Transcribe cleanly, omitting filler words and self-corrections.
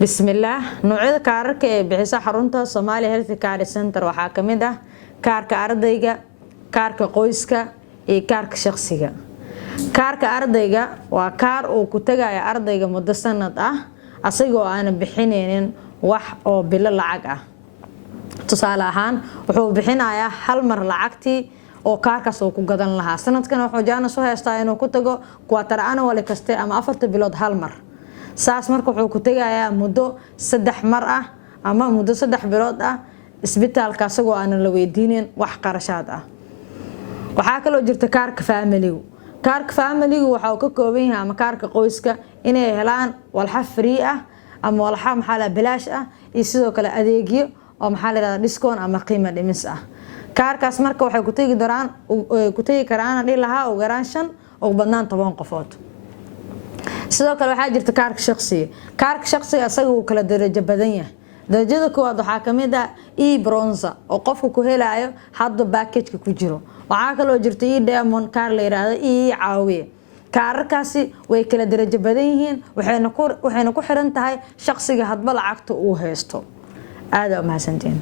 بسم الله نوعية كارك بحيث حرونتا Somali Health Care Center waxaa kamid ah kaarka ardayga kaarka qoyska iyo kaarka shakhsiga kaarka ardayga waa kaar uu ku tagayo ardayga muddo sanad ah asagoo aan bixinaynin wax oo bilo lacag ah tusaale ahaan wuxuu bixinayaa hal mar lacagtii oo kaarkaas uu ku gadan lahaa sanadkan wuxuu jaan soo haystaa inuu ku tago quarter annual kaste ama 4 bilood hal mar saas marka wuxuu ku tagayaa muddo 3 mar ah ama muddo 3 bilood ah isbitaalka asagoo aan la weydiinin wax qarashaad ah waxa kale oo jirta kaarka family waxa uu ka kooban yahay ama kaarka qoyska inay helaan walxa free ah ama walxa maxaa bilaash ah iyo sidoo kale adeegyo oo maxaa la yiraahdaa discount ama qiimo dhimis ah kaarkaas marka waxay ku tagi karaan dhilaha ugu yaraan 5 ugu badnaan 10 qofood sidoo kale waxa jirta kaarka shakhsiga asaga uu kala darajo badan yahay darajada koowaad waxa kamid ah bronze oo qofku ku helayo hadda package-ka ku jiro waxa kale oo jirta diamond kaar la yiraahdo caawiye kaararkaasi way kala darajo badan yihiin waxayna ku xiran tahay shakhsiga hadba lacagta uu haysto aad u mahadsantiin